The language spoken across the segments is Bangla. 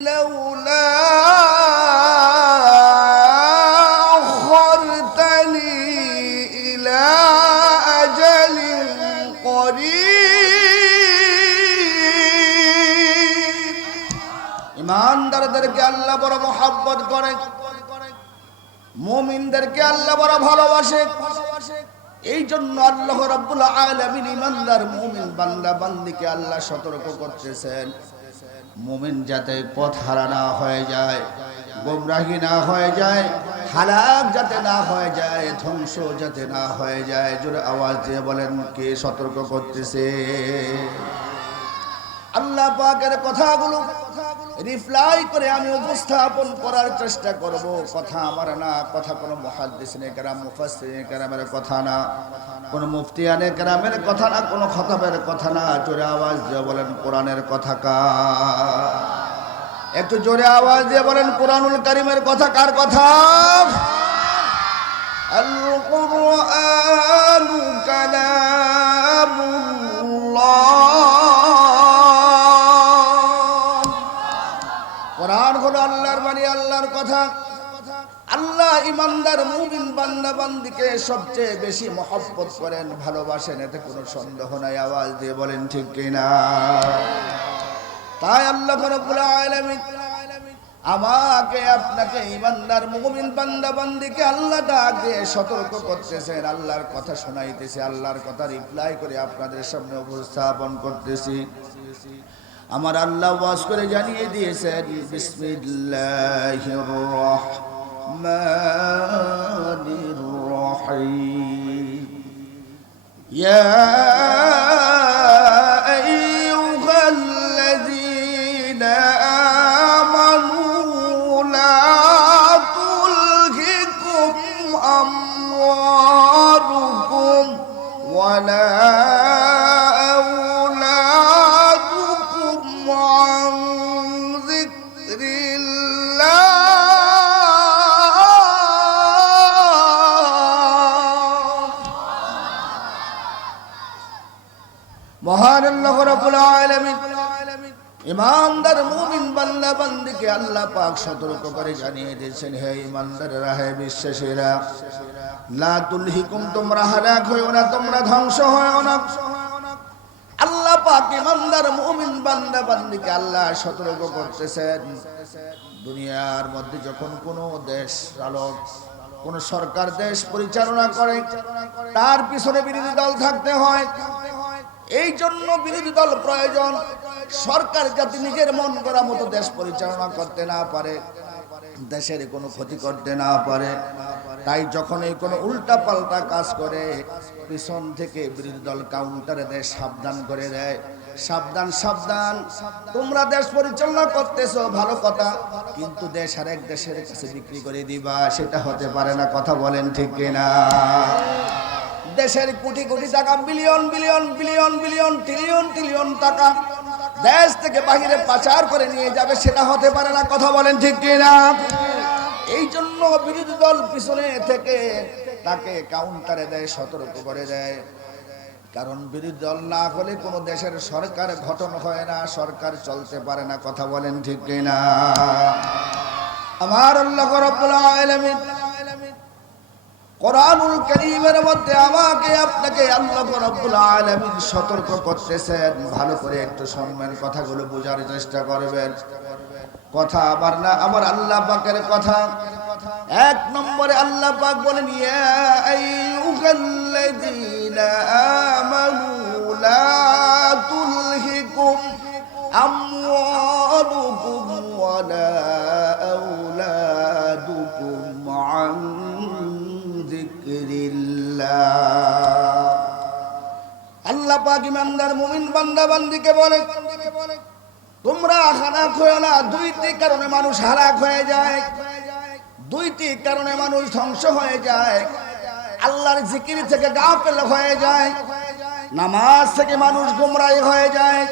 لولا أخرتني إلى أجل قريب ইমানদারদেরকে আল্লাহ বড় মোহাব্বত করে মুমিনদেরকে আল্লাহ বড় ভালোবাসে এই জন্য আল্লাহ রাব্বুল আলামিন ইমানদার মুমিন বান্দা বান্দিকে আল্লাহ সতর্ক করতেছেন মুমিন যাতে পথ হারা না হয়ে যায়, গোমরাহি না হয়ে যায়, হালাক যাতে না হয়ে যায়, ধ্বংস যাতে না হয়ে যায়, জোরে আওয়াজ দিয়ে বলেন, কে সতর্ক করতেছে? আল্লাহ পাকের কথাগুলো রিপ্লাই করে আমি উপস্থাপন করার চেষ্টা করব। কথা আমার না, কথা কোনো মুফাসসিরিনে কেরামের কথা না, কোনো মুফতিয়ানে কেরামের কথা না, কোনো খতাবের কথা না। জোরে আওয়াজ দিয়ে বলেন, কোরআনের কথা কা একটু জোরে আওয়াজ দিয়ে বলেন, কোরআনুল কারিমের কথা কার কথা? কালামুল্লাহ। ইমানদার মুমিন বান্দা বান্দিকে সবচেয়ে বেশি মহব্বত করেন, ভালোবাসেন, এতে কোনো সন্দেহ নাই। আওয়াজ দিয়ে বলেন, ঠিক কিনা? তাই আল্লাহ রব্বুল আমাকে, আপনাকে ইমানদার মুমিন বান্দা বান্দিকে আল্লাহ ডাকে সতর্ক করতেছেন, আল্লাহর কথা শোনাইতেছে, আল্লাহর কথা রিপ্লাই করে আপনাদের সামনে উপস্থাপন করতেছি। আমার আল্লাহ ওয়াজ করে জানিয়ে দিয়েছেন, বিসমিল্লাহির রহমানির রহিম ইয়া আইয়ুহাল্লাযীনা আল্লাহ ইমানদার আল্লাহ পাক সতর্ক করে জানিয়ে দিয়েছেন, হে ইমানদারেরা হে বিশ্বাসীরা, লা তুলহিকুম, তোমরা হারাক হয়েও না, তোমরা ধ্বংস হয়েও না। আল্লাহ পাক ইমানদার আল্লাহ সতর্ক করতেছেন। দুনিয়ার মধ্যে যখন কোনো দেশ চালক কোন সরকার দেশ পরিচালনা করে, তার পিছনে বিরোধী দল থাকতে হয়। এই জন্য বিরোধী দল প্রয়োজন। সরকার যাতে নিজের মন করা মতো দেশ পরিচালনা করতে না পারে, দেশের কোনো ক্ষতি করতে না পারে। তাই যখন এই কোনো উল্টা পাল্টা কাজ করে, পিছন থেকে বিরোধী দল কাউন্টারে দেয়, সাবধান করে দেয়। সাবধান সাবধান। তোমরা দেশ পরিচালনা করতেছো, ভালো কথা, কিন্তু দেশ আর এক দেশের কাছে বিক্রি করে দিবা, সেটা হতে পারে না, কথা বলেন ঠিক কিনা? দেশের কোটি কোটি টাকা, billion billion billion billion trillion trillion টাকা দেশ থেকে বাহিরে পাচার করে নিয়ে যাবে, সেটা হতে পারে না, কথা বলেন ঠিক কিনা? এই জন্য বিরোধী দল পিছনে থেকে তাকে কাউন্টারে দেয়, সতর্ক করে দেয়। কারণ বিরোধী দল না হলে কোনো দেশের সরকার গঠন হয় না, সরকার চলতে পারে না, কথা বলেন ঠিক কিনা? আমার আল্লাহ রব্বুল আলামিন কোরআনুল করিমের মধ্যে আমাকে আপনাকে আল্লাহ সতর্ক করতেছেন। ভালো করে একটু শুনবেন কথাগুলো বোঝার চেষ্টা করবেন। কথা আবার না, আমার আল্লাহ পাকের কথা। এক নম্বরে আল্লাহ পাক বলেন আইয়ুহাল্লাযীনা আমানু লা তুলহিকুম আমওয়ালুকুম ওয়ালা আল্লাহ পাক ইমানদার মুমিন বান্দা বান্দিকে বলে, তোমরা হারাক হয়ে না, দুইটি কারণে মানুষ হারাক হয়ে যায়। দুইটি কারণে মানুষ ধ্বংস হয়ে যায়। আল্লাহর জিকির থেকে গাফেল হয়ে যায়। নামাজ থেকে মানুষ গুমরাই হয়ে যায়।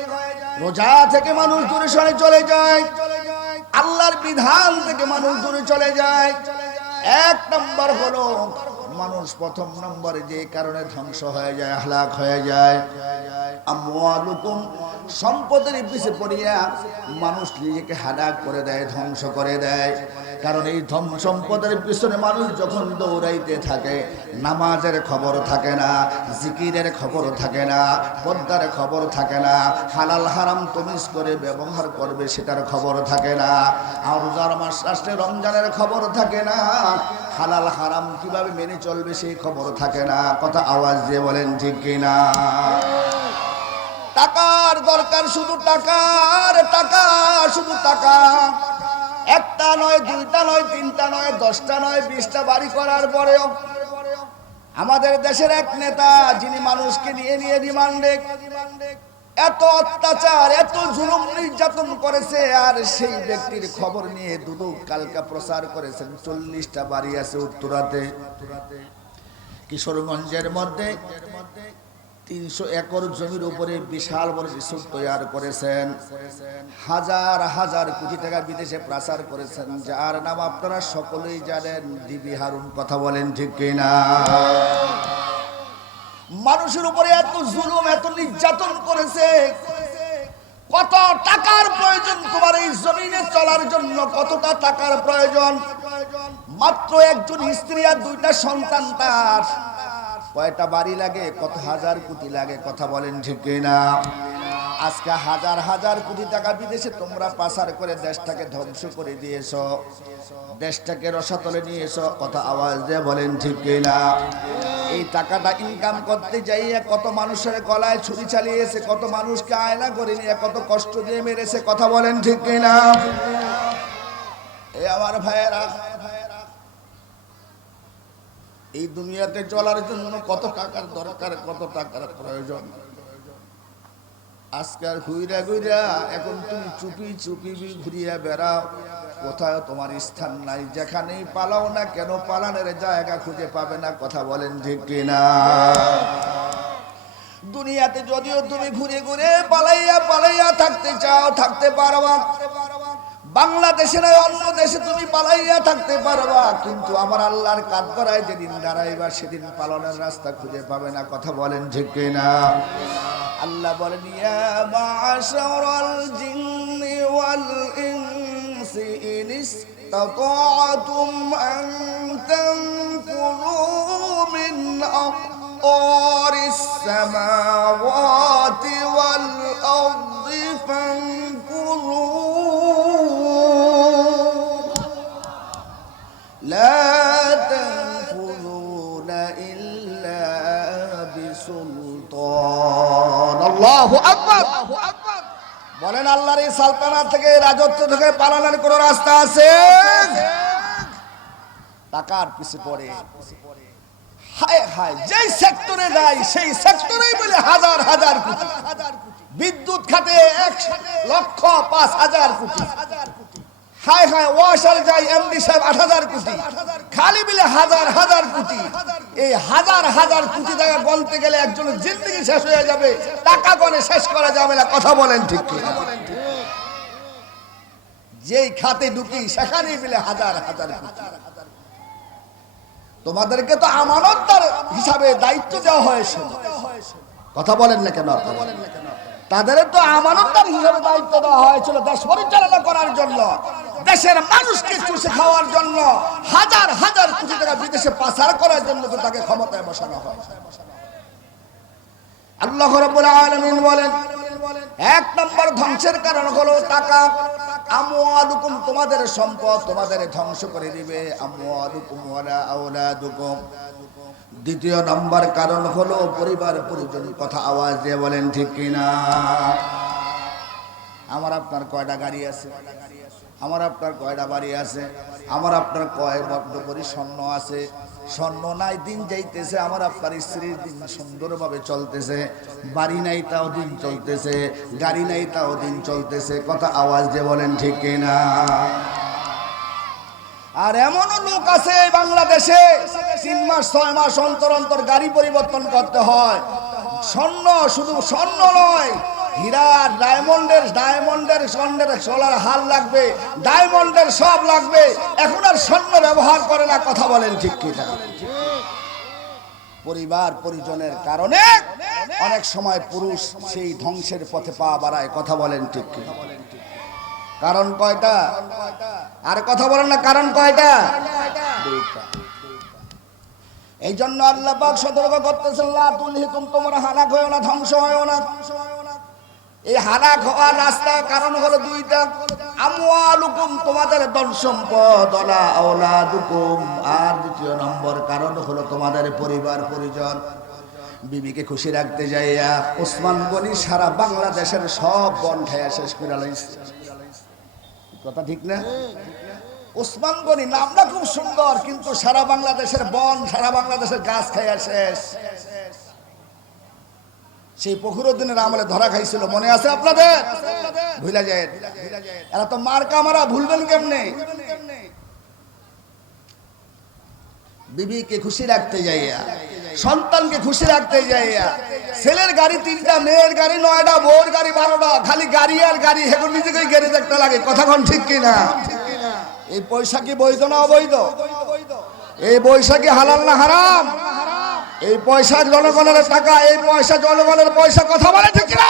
রোজা থেকে মানুষ দূরে সরে চলে যায়। আল্লাহর বিধান থেকে মানুষ দূরে চলে যায়। এক নম্বর হলো মানুষ প্রথম নম্বরে যে কারণে ধ্বংস হয়ে যায় হালাক হয়ে যায়। আমওয়ালুকুম, সম্পদের পিছে পড়িয়া মানুষ নিজেকে হালাক করে দেয়, ধ্বংস করে দেয়। কারণ এই ধন সম্পদের পিছনে মানুষ যখন দৌড়াইতে থাকে, নামাজের খবর থাকে না, জিকিরের খবর থাকে না পদ্মার খবর থাকে না, হালাল হারাম তমিজ করে ব্যবহার করবে সেটার খবর থাকে না, আর রোজার মাস আসলে রমজানের খবর থাকে না, হালাল হারাম কীভাবে মেনে চলবে সেই খবর থাকে না, কথা আওয়াজ দিয়ে বলেন ঠিক কিনা? টাকার দরকার শুধু টাকার, টাকা শুধু টাকা। একটা নয়, দুইটা নয়, তিনটা নয়, দশটা নয়, বিশটা বাড়ি করার পরেও আমাদের দেশের এক নেতা যিনি মানুষকে নিয়ে নিয়ে রিমান্ডে এত অত্যাচার, এত জুলুম নির্যাতন করেছে, আর সেই ব্যক্তির খবর নিয়ে দুদু কালকা প্রচার করেছেন। চল্লিশটা বাড়ি আছে উত্তরাতে, কিশোরগঞ্জের মধ্যে। তিনশো একর জমির উপরে বিশাল বড় রিসোর্ট তৈরি করেছেন। হাজার হাজার কোটি টাকা বিদেশে প্রচার করেছেন, যার নাম আপনারা সকলেই জানেন, ডিবি হারুন, কথা বলেন ঠিক কিনা? মানুষের উপরে এত জুলুম, এত নির্যাতন করেছে। কত টাকার প্রয়োজন তোমার এই জমিনে চলার জন্য, কতটা টাকার প্রয়োজন? মাত্র একজন স্ত্রী আর দুইটা সন্তান তার। কয়টা বাড়ি লাগে? কত হাজার কোটি লাগে? কথা বলেন ঠিক না আজকে হাজার হাজার কোটি টাকা বিদেশে তোমরা পাচার করে দেশটাকে ধ্বংস করে দিয়েছ। দেশটাকে রসাতলে নিয়েছ। কথা আওয়াজ দিয়ে বলেন ঠিক না এই টাকাটা ইনকাম করতে যাইয়া কত মানুষের গলায় ছুরি চালিয়েছে, কত মানুষকে আয়না করে নিয়ে কত কষ্ট দিয়ে মেরেছে, কথা বলেন ঠিক না এ আমার ভাইয়েরা এই দুনিয়াতে চলার জন্য কত টাকার দরকার, কত টাকার প্রয়োজন? আজকাল ঘুইরা ঘুইরা এখন তুমি চুপি চুপি ঘুরিয়া বেড়াও। কোথাও তোমার স্থান নাই, যেখানেই পালাও না কেন পালানের জায়গা খুঁজে পাবে না, কথা বলেন ঠিক কিনা? দুনিয়াতে যদিও তুমি ঘুরে ঘুরে পালাইয়া পালাইয়া থাকতে চাও, থাকতে পারবা। বাংলাদেশে নয় অন্য দেশে তুমি পালাইয়া থাকতে পারবা কিন্তু আমার আল্লাহর কাজ করায় যেদিন দাঁড়াইবা সেদিন পালনের রাস্তা খুঁজে পাবে না কথা বলেন ঠিক কিনা আল্লাহ বলেন ইয়া মাশারাল জিন্নি ওয়াল ইনসি in ইসতাতা'তুম An তানফুযু mean aqtaris samawati wal ardi فانفذوا বলেন, আল্লাহর এই সালতানা থেকে রাজত্ব থেকে পালানোর রাস্তা আছে? টাকার পিছে পড়ে। হায় হায়, যেই সেক্টরে সেই বলে হাজার হাজার বিদ্যুৎ খাতে এক লক্ষ পাঁচ হাজার কোটি। হায় হায় ওয়াসার যাই এমডি সাহেব আট হাজার কোটি। খালি বিলে হাজার হাজার কোটি। এই হাজার হাজার কোটি টাকা গেলে একজন জিন্দগি শেষ হয়ে যাবে। টাকা শেষ করা যাবে না, কথা বলেন ঠিক যেই খাতে ঢুকি বিলে হাজার হাজার তোমাদেরকে তো আমানতদার হিসাবে দায়িত্ব দেওয়া হয়েছে। কথা বলেন না কেন? তাদের তো আমানতদার হিসাবে দায়িত্ব দেওয়া হয়েছিল। দেশ পরিচালনা করার জন্য। দেশের মানুষকে চুষে খাওয়ার জন্য, হাজার হাজার কোটি টাকা বিদেশে পাচার করার জন্য তো তাকে ক্ষমতায় বসানো হয়। আল্লাহ রাব্বুল আলামিন বলেন, এক নম্বর ধ্বংসের কারণ হলো টাকা। আমওয়ালুকুম, তোমাদের সম্পদ তোমাদের ধ্বংস করে দিবে। আমওয়ালুকুম ওয়ালা আওলাদুকুম। দ্বিতীয় নম্বর কারণ হলো পরিবার পরিজন, কথা আওয়াজ দিয়ে বলেন ঠিক কিনা? আমার আপনার কয়টা গাড়ি আছে? আমার আপনার কয়টা বাড়ি আছে? আমার আপনার কয় করি স্বর্ণ আছে? স্বর্ণ নাই, দিন যাইতেছে, আমার আপনার স্ত্রীর দিন সুন্দরভাবে চলতেছে। বাড়ি নাই, তাও দিন চলতেছে। গাড়ি নাই, তাও দিন চলতেছে। কথা আওয়াজ দিয়ে বলেন, ঠিক না? আর এমনও লোক আছে বাংলাদেশে, তিন মাস, ছয় মাস অন্তর অন্তর গাড়ি পরিবর্তন করতে হয়। স্বর্ণ শুধু স্বর্ণ নয় হীরা ডায়মন্ডের ডায়মন্ডের স্বর্ণের সোলার হাল লাগবে, ডায়মন্ডের সব লাগবে। এখন আর স্বর্ণ ব্যবহার করে না, কথা বলেন ঠিক কিনা পরিবার, পরিজনের কারণে অনেক সময় পুরুষ সেই ধ্বংসের পথে পা বাড়ায়, কথা বলেন ঠিক কি কারণ কয়টা? আর কথা বলেন না, কারণ কয়টা? এই জন্য আল্লাহ সতর্ক করতেছেন তোমরা হালাক হয়েও না, ধ্বংস হয়েও না। এই হালাক হওয়ার রাস্তা কারণ হলো দুইটা। আমওয়ালুকুম, তোমাদের ধন সম্পদ, ওলা আওলাদুকুম। আর দ্বিতীয় নম্বর কারণ হলো তোমাদের পরিবার, পরিজন। বিবিকে খুশি রাখতে যাইয়া ওসমান গনি সারা বাংলাদেশের সব বন খাইয়া শেষ করে। কথা ঠিক না? ওসমান গনি নামটা খুব সুন্দর, কিন্তু সারা বাংলাদেশের বন, সারা বাংলাদেশের গাছ খাইয়া শেষ। সেই ফখরুদ্দিনের আমলে ধরা খাইছিল। মনে আছে আপনাদের? ভুলা যায়। এরা তো মার্কা মারা ভুলবেন কেমনে? বিবিকে খুশি রাখতে যাইয়া, সন্তানকে খুশি রাখতে যাইয়া, ছেলের গাড়ি তিনটা, মেয়ের গাড়ি নয়টা, বউর গাড়ি বারোটা, খালি গাড়ি আর গাড়ি এখন নিজেকে গেড়ে দেখতে লাগে। কথা কোন ঠিক কিনা এই পয়সা কি বৈধ না অবৈধ? এই পয়সা কি হালাল না হারাম? এই পয়সা জনগণের টাকা, এই পয়সা জনগণের পয়সা কথা বলে, ঠিক না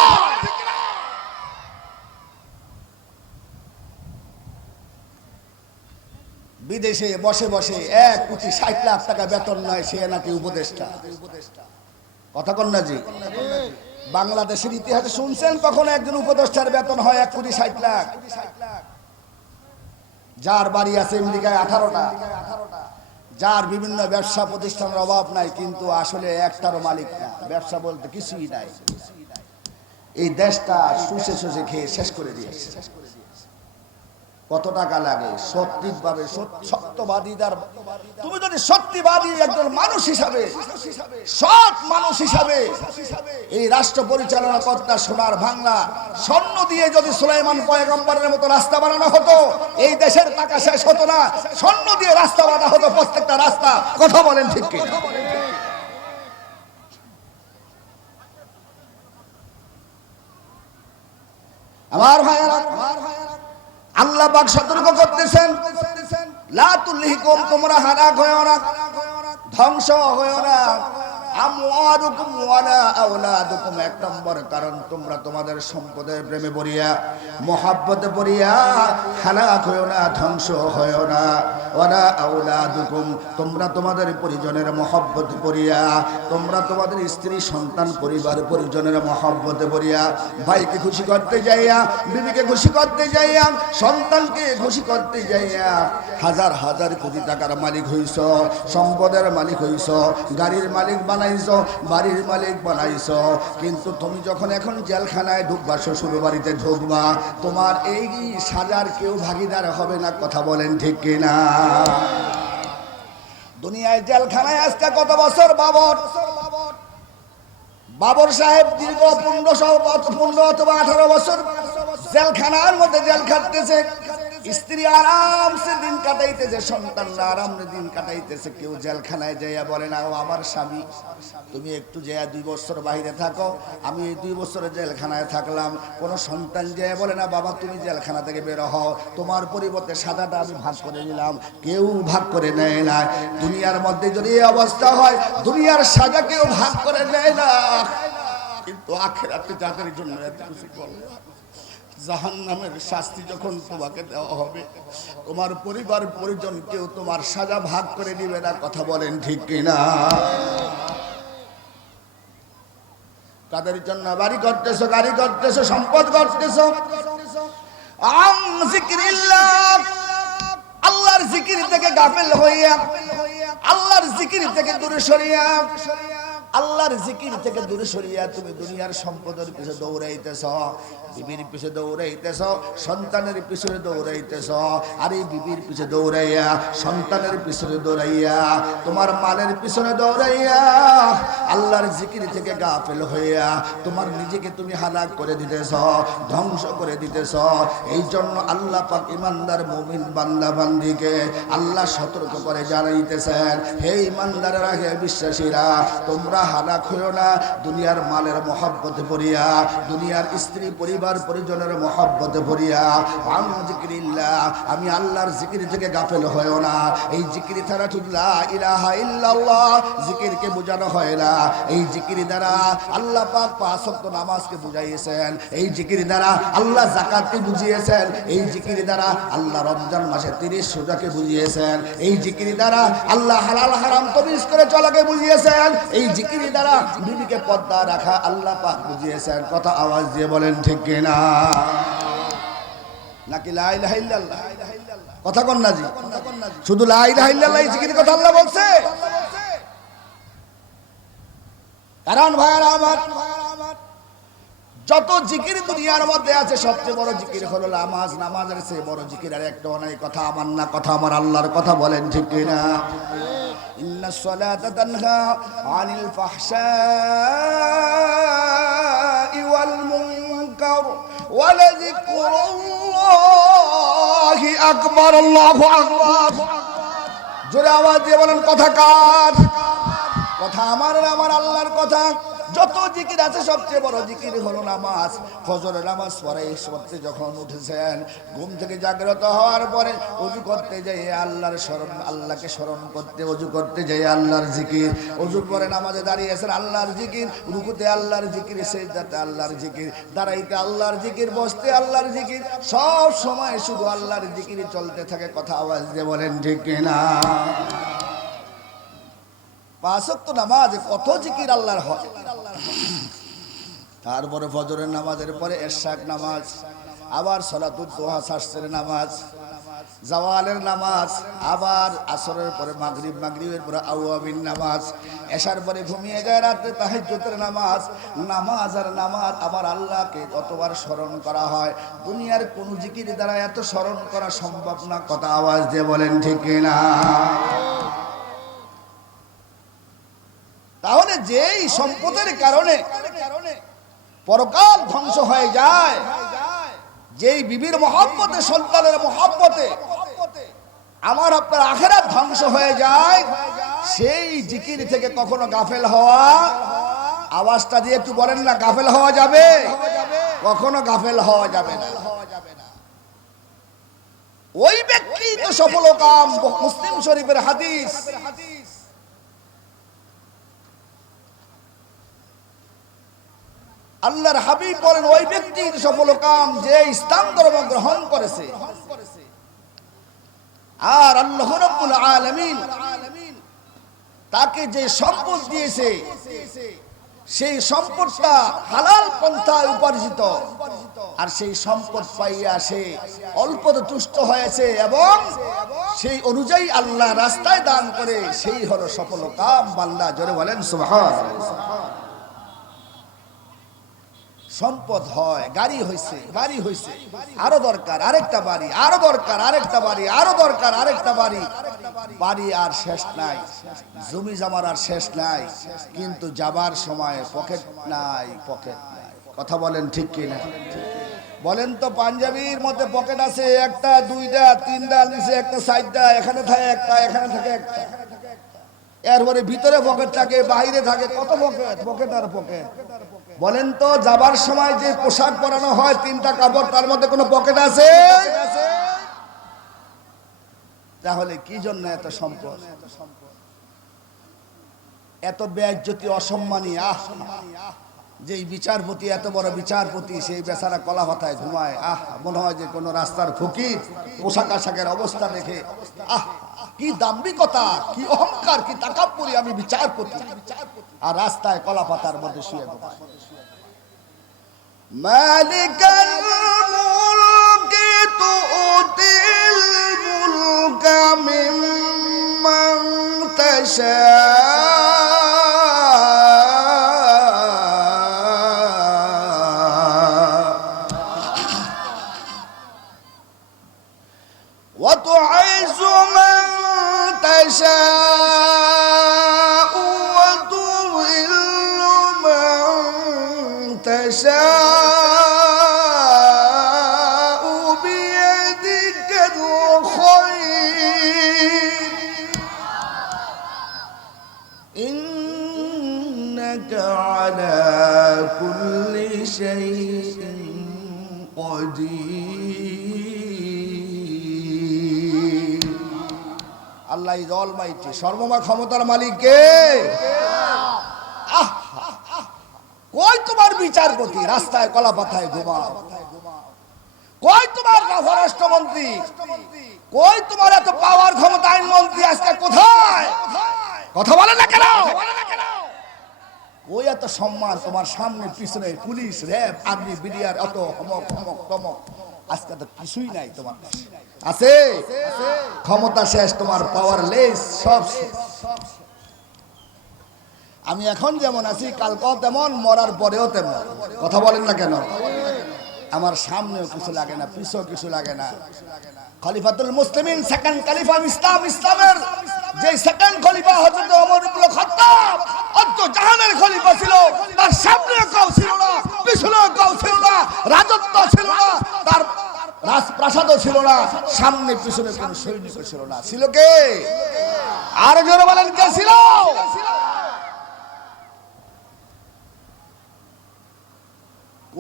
বিদেশে বসে বসে এক কোটি ষাট লাখ টাকা বেতন নয় সে নাকি উপদেষ্টা। কথা কন্যা জি। বাংলাদেশের ইতিহাসে শুনছেন কখনো একজন উপদেষ্টার বেতন হয় এক কোটি ষাট লাখ? যার বাড়ি আছে আমেরিকায় আঠারোটা। যার বিভিন্ন ব্যবসা প্রতিষ্ঠানের অভাব নাই, কিন্তু আসলে একটারও মালিক না। ব্যবসা বলতে কিছুই নাই। এই দেশটা শুষে শুষে খেয়ে শেষ করে দিয়েছে। কত টাকা লাগে? সত্যিক ভাবে সত্যবাদীদার তুমি যদি সত্যিবাদী একজন মানুষ হিসাবে, সৎ মানুষ হিসাবে, এই রাষ্ট্র পরিচালনা কর্তা সোনার বাংলা স্বর্ণ দিয়ে যদি সুলাইমান পয়গম্বরের মতো রাস্তা বানানো হতো, এই দেশের টাকা শেষ হতো না। স্বর্ণ দিয়ে রাস্তা বানা হতো প্রত্যেকটা রাস্তা। কথা বলেন ঠিক আমার ভাইয়ারা আল্লাহ পাক সতর্ক করতেছেন। লা তুলহিকুম তোমরা হারা হয়েও না ধ্বংস হয়েও না। এক নম্বর কারণ তোমরা তোমাদের সম্পদের প্রেমে না না। তোমরা তোমাদের পরিজনের মহব্বত পড়িয়া, তোমরা তোমাদের স্ত্রী, সন্তান, পরিবার, পরিজনের মহব্বতে পড়িয়া, ভাইকে খুশি করতে যাইয়া, বিবিকে খুশি করতে যাইয়া, সন্তানকে খুশি করতে যাইয়া হাজার হাজার কোটি টাকার মালিক হইছ, সম্পদের মালিক হইছ, গাড়ির মালিক বানাইছ, বাড়ির মালিক বানাইছ। কিন্তু তুমি যখন এখন জেলখানায় ঢুকবা শ্বশুর বাড়িতে ঢুকবা, তোমার এই সাজার কেউ ভাগিদার হবে না, কথা বলেন ঠিক কিনা? দুনিয়ায় জেলখানায় আজকে কত বছর বাবর বাবর সাহেব দীর্ঘ পনেরোশো পনেরো অথবা আঠারো বছর জেলখানার মধ্যে জেল খাটতেছে। স্ত্রী আরামসে দিন কাটাইতেছে সন্তানরা আরামে দিন কাটাইতেছে, কেউ জেলখানায় যাইয়া বলে না, ও, আমার স্বামী, তুমি একটু যাইয়া দুই বছর বাইরে থাকো, আমি এই দুই বছরে জেলখানায় থাকলাম। কোনো সন্তান যাইয়া বলে না, বাবা, তুমি জেলখানা থেকে বের হও, তোমার পরিবর্তে সাদাটা আমি ভাগ করে নিলাম। কেউ ভাগ করে নেয় না। দুনিয়ার মধ্যে যদি এই অবস্থা হয়, দুনিয়ার সাজা কেউ ভাগ করে নেয় না। কিন্তু আখেরাতে যাদের জন্য এত কিছু করল? জাহান নামের শাস্তি যখন তোমাকে দেওয়া হবে, তোমার পরিবার পরিজন কেউ তোমার সাজা ভাগ করে দিবে না, কথা বলেন ঠিক কিনা? কাদের জন্য বাড়ি করতেছো, গাড়ি করতেছো, সম্পদ করতেছো। আল্লাহর জিকির থেকে গাফেল হইয়া, আল্লাহর জিকির থেকে দূরে সরিয়া, আল্লাহর জিকির থেকে দূরে সরিয়া তুমি দুনিয়ার সম্পদের পিছে দৌড়াইতেছ। বিবির পিছে দৌড়াইতেছ, সন্তানের পিছনে দৌড়াইতেছ। আর এই বিবির পিছে দৌড়াইয়া, সন্তানের পিছনে দৌড়াইয়া, তোমার মালের পিছনে দৌড়াইয়া, আল্লাহর জিকির থেকে গাফেল হইয়া তোমার নিজেকে তুমি হালাক করে দিতেছ, ধ্বংস করে দিতেছ। এই জন্য আল্লাহ পাক ইমানদার মুমিন বান্দা বান্দিকে আল্লাহ সতর্ক করে জানাইতেছেন, হে ইমানদারেরা হে বিশ্বাসীরা, তোমরা হালাক হইও না, দুনিয়ার মালের মহাব্বতে পড়িয়া দুনিয়ার স্ত্রী পরিবার পরিবার পরিজনের মহাব্বতে ভরিয়া আন জিকিরিল্লাহ, আমি আল্লাহর জিকির থেকে গাফেল হয়েও না। এই জিকির ছাড়া তুল্লাহ ইলাহা ইল্লাল্লাহ জিকিরকে বোঝানো হয় না। এই জিকির দ্বারা আল্লাহ পাক পাঁচ নামাজকে বুঝাইয়েছেন। এই জিকির দ্বারা আল্লাহ জাকাতকে বুঝিয়েছেন। এই জিকির দ্বারা আল্লাহ রমজান মাসে তিরিশ সোজাকে বুঝিয়েছেন। এই জিকির দ্বারা আল্লাহ হালাল হারাম তবিজ করে চলাকে বুঝিয়েছেন। এই জিকির দ্বারা বিবিকে পর্দা রাখা আল্লাহ পাক বুঝিয়েছেন। কথা আওয়াজ দিয়ে বলেন, ঠিক কারণ যত জিকির দুনিয়ার মধ্যে আছে, সবচেয়ে বড় জিকির হলো নামাজ। নামাজের চেয়ে বড় জিকির আর একটা অনেক কথা আমার না, কথা আমার আল্লাহর কথা বলেন ঠিক না ইন্না আনিল ফাহশাই ওয়াল মুনকার ওয়ালাযিকরুল্লাহি আকবার আল্লাহু আকবার জোরে আওয়াজ দিয়ে বলেন, কথা কার? কথা আমার আমার আল্লাহর কথা। যত জিকির আছে, সবচেয়ে বড় জিকির হলো নামাজ। ফজরের নামাজ পরে সত্যি যখন উঠেছেন, ঘুম থেকে জাগ্রত হওয়ার পরে অজু করতে যাই আল্লাহর স্মরণ আল্লাহকে স্মরণ করতে, অজু করতে যাই আল্লাহর জিকির। অজুর পরে নামাজে দাঁড়িয়েছেন, আল্লাহর জিকির। রুকুতে আল্লাহর জিকির, সেজদাতে আল্লাহর জিকির। দাঁড়াইতে আল্লাহর জিকির, বসতে আল্লাহর জিকির। সব সময় শুধু আল্লাহর জিকির চলতে থাকে, কথা আওয়াজ দিয়ে বলেন, ঠিক কিনা? পাঁচক্ত নামাজ, কত জিকির আল্লাহর হয়। তারপরে ফজরের নামাজের পরে এরশাক নামাজ, আবার সলাতুল দোহা শাস্ত্রের নামাজ, জাওয়ালের নামাজ, আবার আসরের পরে মাগরিব, মাগরিবের পরে আউয়াবিন নামাজ এসার পরে ঘুমিয়ে যায় রাতে তাহাজ্জুদের নামাজ নামাজ আর নামাজ আবার আল্লাহকে কতবার স্মরণ করা হয়। দুনিয়ার কোন জিকির দ্বারা এত স্মরণ করা সম্ভব না। কথা আওয়াজ দিয়ে বলেন, ঠিক না তাহলে যেই সম্পদের কারণে পরকাল ধ্বংস হয়ে যায়, যেই বিবির মহাব্বতে, সন্তানের মহাব্বতে আমার আপনার আখেরাত ধ্বংস হয়ে যায়, সেই জিকির থেকে কখনো গাফেল হওয়া, আওয়াজটা দিয়ে একটু বলেন না, গাফেল হওয়া যাবে? কখনো গাফেল হওয়া যাবে না। ওই ব্যক্তি তো সফল কাম মুসলিম শরীফের হাদিস। আল্লাহর হাবিব বলেন, ওই ব্যক্তির সফল কাম, যে ইসলাম ধর্ম গ্রহণ করেছে। আর আল্লাহ রব্বুল আলামিন তাকে যে সম্পদ দিয়েছে, সেই সম্পদটা হালাল পন্থায় উপার্জিত। আর সেই সম্পদ পাইয়া সে অল্পতে তুষ্ট হয়েছে এবং সেই অনুযায়ী আল্লাহ রাস্তায় দান করে, সেই হলো সফল কাম। বান্দা জোরে বলেন সুবহান সম্পদ হয়, গাড়ি হয়েছে বাড়ি হয়েছে আরও দরকার, আরেকটা বাড়ি, আরও দরকার, আরেকটা বাড়ি, আরও দরকার, আরেকটা বাড়ি। বাড়ি আর শেষ নাই, জমি জামার আর শেষ নাই, কিন্তু যাবার সময় পকেট নাই, পকেট কথা বলেন ঠিক কিনা? বলেন তো, পাঞ্জাবির মধ্যে পকেট আছে, একটা, দুইটা, তিনটা, নিচে একটা, সাইডটা, এখানে থাকে একটা, এখানে থাকে একটা। এরপরে ভিতরে পকেট থাকে, বাইরে থাকে, কত পকেট? পকেট আর পকেট। বলেন তো, যাবার সময় যে পোশাক পরানো হয়, তিনটা কাপড়, তার মধ্যে কোনো পকেট আছে? তাহলে কি জন্য এত সম্পদ? এত ব্যয়জ্যোতি অসম্মানী, আহ! যে বিচারপতি, এত বড় বিচারপতি, সেই বেচারা কলা পাতায় ঘুমায়। আহ! মনে হয় যে কোনো রাস্তার ফকির পোশাক আশাকের অবস্থা দেখে, আহ! কি দাম্বিকতা কি অহংকার, কি টাকা পরি আমি বিচার করতে আর রাস্তায় কলা পাতার মধ্যে শুয়ে মালিকাল মিম্মান আল্লাহ ইজ অল মাইটি সর্বমা ক্ষমতার মালিক কে? কই তোমার বিচারপতি রাস্তায় কলা পাতায় ঘুমাও। কই তোমার পররাষ্ট্রমন্ত্রী কই তোমার এত পাওয়ার ক্ষমতা আইন মন্ত্রী আজকে কোথায়? কথা বলে না কেন? ওই এত সম্মান তোমার সামনে, পিছনে? পুলিশ, র্যাব, আর্মি, বিডিআর এত হমক হমক তমক আজকে তো কিছুই নাই তোমার আছে? ক্ষমতা শেষ, তোমার পাওয়ার লেস সব আমি এখন যেমন আছি, কালকেও তেমন, মরার পরেও তেমন। কথা বলেন না কেন? আমার সামনেও কিছু লাগে না, পিছও কিছু লাগে না। খলিফাতুল মুসলিমিন সেকেন্ড খলিফা ইসলাম, ইসলামের যে সেকেন্ড খলিফা হযরত ওমর ইবনে খাত্তাব অন্ত জাহানের খলিফা ছিল। তার সামনে কেউ ছিল না পিছনে কেউ ছিল না, রাজত্ব ছিল না। তার রাজপ্রাসাদও ছিল না, সামনে পিছনে কোন সৈনিক ছিল না। ছিল কে? আর জোরে বলেন, কে ছিল?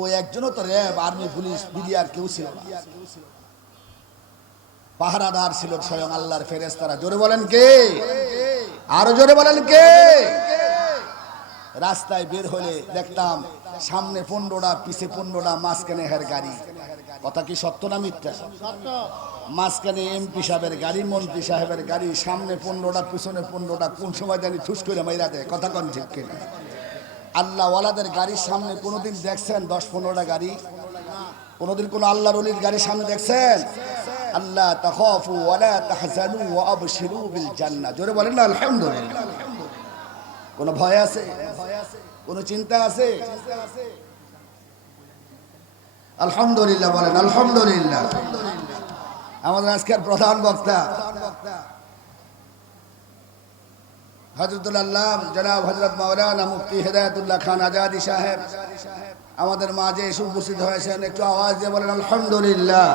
ওই তো র্যাব, আর্মি, পুলিশ বিডিআর কেউ ছিল না। পাহারাদার ছিল স্বয়ং আল্লাহর ফেরেস্তারা জোরে বলেন কে? আরও জোরে বলেন কে? রাস্তায় বের হলে দেখতাম সামনে পনেরোটা, পিছে পনেরোটা, মাঝখানে হের গাড়ি। কথা কি সত্য না মিথ্যা? মাঝখানে এমপি সাহেবের গাড়ি, মন্ত্রী সাহেবের গাড়ি, সামনে পনেরোটা, পিছনে পনেরোটা, কোন সময় জানি ঠুস করে মাইরা দেয়, কথা কন ঠিক কিনা? আল্লাহ ওয়ালাদের গাড়ির সামনে কোনোদিন দেখছেন? দশ পনেরোটা গাড়ি। কোনোদিন কোনো আল্লাহ রলির গাড়ির সামনে দেখছেন? আল্লাহ তাখাফু ওয়ালা তাহজানু আবশিরু বিল জান্নাহ। জোরে বলেন না, আলহামদুলিল্লাহ। কোনো ভয় আছে? কোন চিন্তা আছে? আলহামদুলিল্লাহ বলেন, আলহামদুলিল্লাহ। আমাদের আজকের প্রধান বক্তা। হজরতুল্লাহ জনাব হজরত মাওলানা মুফতি হেদায়তুল্লাহ খান আজাদি সাহেব আমাদের মাঝে এসে উপস্থিত হয়েছেন। একটু আওয়াজ দিয়ে বলেন, আলহামদুলিল্লাহ।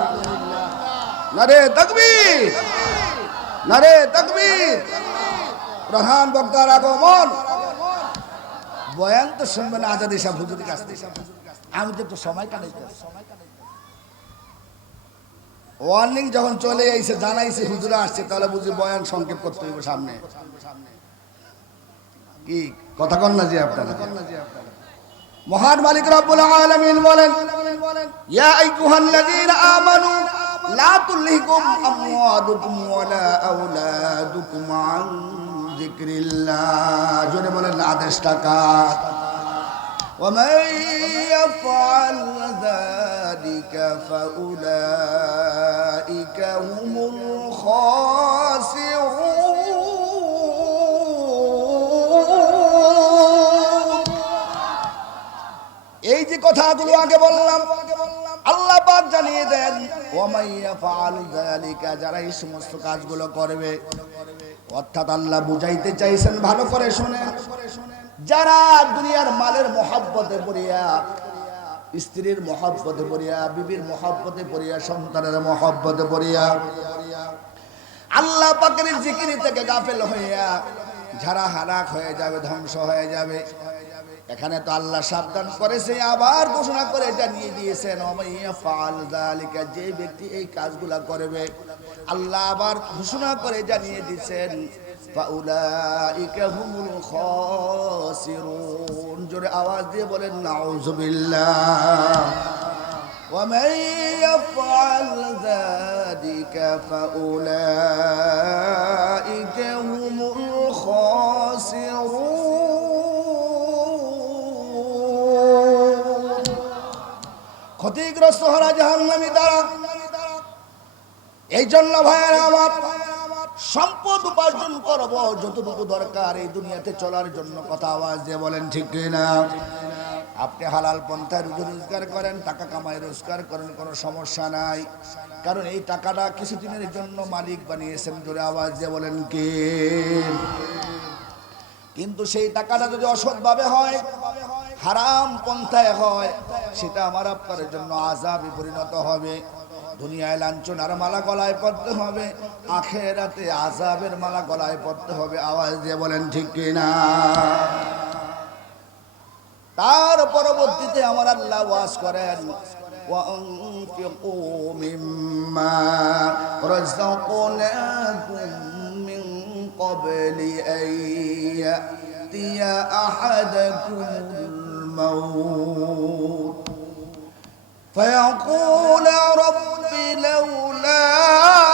নারে তকবীর! নারে তকবীর! প্রধান বক্তার আগমন! বয়ান তো শুনবেন আজাদি সাহেব হুজুরের কাছ থেকে। আমি তো একটু সময় কাটাইতে ওয়ার্নিং যখন চলে আইছে, জানাইছে, হুজুরা আসছে, তাহলে বুঝি বয়ান সংক্ষেপ করতে হইব সামনে। কি? কথা কন না জি আপনারা। মহান মালিক রব্বুল আলামিন বলেন, ইয়া আইয়ুহাল্লাযীনা আমানু, লা তুলহিকুম আমওয়ালুকুম ওয়ালা আওলাদুকুম আন যিকরিল্লাহ জোরে বলেন আদেশ টাকা ومن يفعل ذلك فأولئك هم الخاسرون এই যে কথাগুলো আগে বললাম আল্লাহ পাক জানিয়ে দেন। ওমাইয়া ফাআল যালিকা, যারা এই সমস্ত কাজগুলো করবে, অর্থাৎ আল্লাহ বুঝাইতে চাইছেন, ভালো করে শুনেন। যারা দুনিয়ার মালের মহাব্বতে পড়িয়া, স্ত্রীর মহাব্বতে পড়িয়া, বিবির মহাব্বতে পড়িয়া, সন্তানের মহাব্বতে পড়িয়া, আল্লাহ পাকের জিকিরি থেকে গাফেল হইয়া যারা হারাক হয়ে যাবে, ধ্বংস হয়ে যাবে। এখানে তো আল্লাহ সাবধান করেছে আবার ঘোষণা করে জানিয়ে দিয়েছেন অমাইয়া ফাল যে ব্যক্তি এই কাজগুলা করবে, আল্লাহ আবার ঘোষণা করে জানিয়ে দিয়েছেন খাসিরুন জোরে আওয়াজ দিয়ে বলেন নাউজুবিল্লাহ ক্ষতিগ্রস্ত হরা জাহান্নামী দ্বারা। এই জন্য ভাইয়ের আমার সম্পদ উপার্জন করব, যতটুকু দরকার এই দুনিয়াতে চলার জন্য কথা আওয়াজ দিয়ে বলেন, ঠিক না আপনি হালাল পন্থায় রুজি রোজগার করেন, টাকা কামাই রোজগার করেন, কোনো সমস্যা নাই। কারণ এই টাকাটা কিছুদিনের জন্য মালিক বানিয়েছেন জোরে আওয়াজ দিয়ে বলেন কে? কিন্তু সেই টাকাটা যদি অসৎভাবে হয় হারাম পন্থায় হয় সেটা আমার আপনার জন্য আজাবে পরিণত হবে দুনিয়ায় লাঞ্ছনার মালা গলায় পড়তে হবে আখেরাতে আজাবের মালা গলায় পড়তে হবে আওয়াজ দিয়ে বলেন ঠিক কিনা তার পরবর্তীতে আমার আল্লাহ ওয়াজ করেন وأنفقوا مما رزقناكم من قبل أن يأتي أحدكم الموت. فيقول رب لولا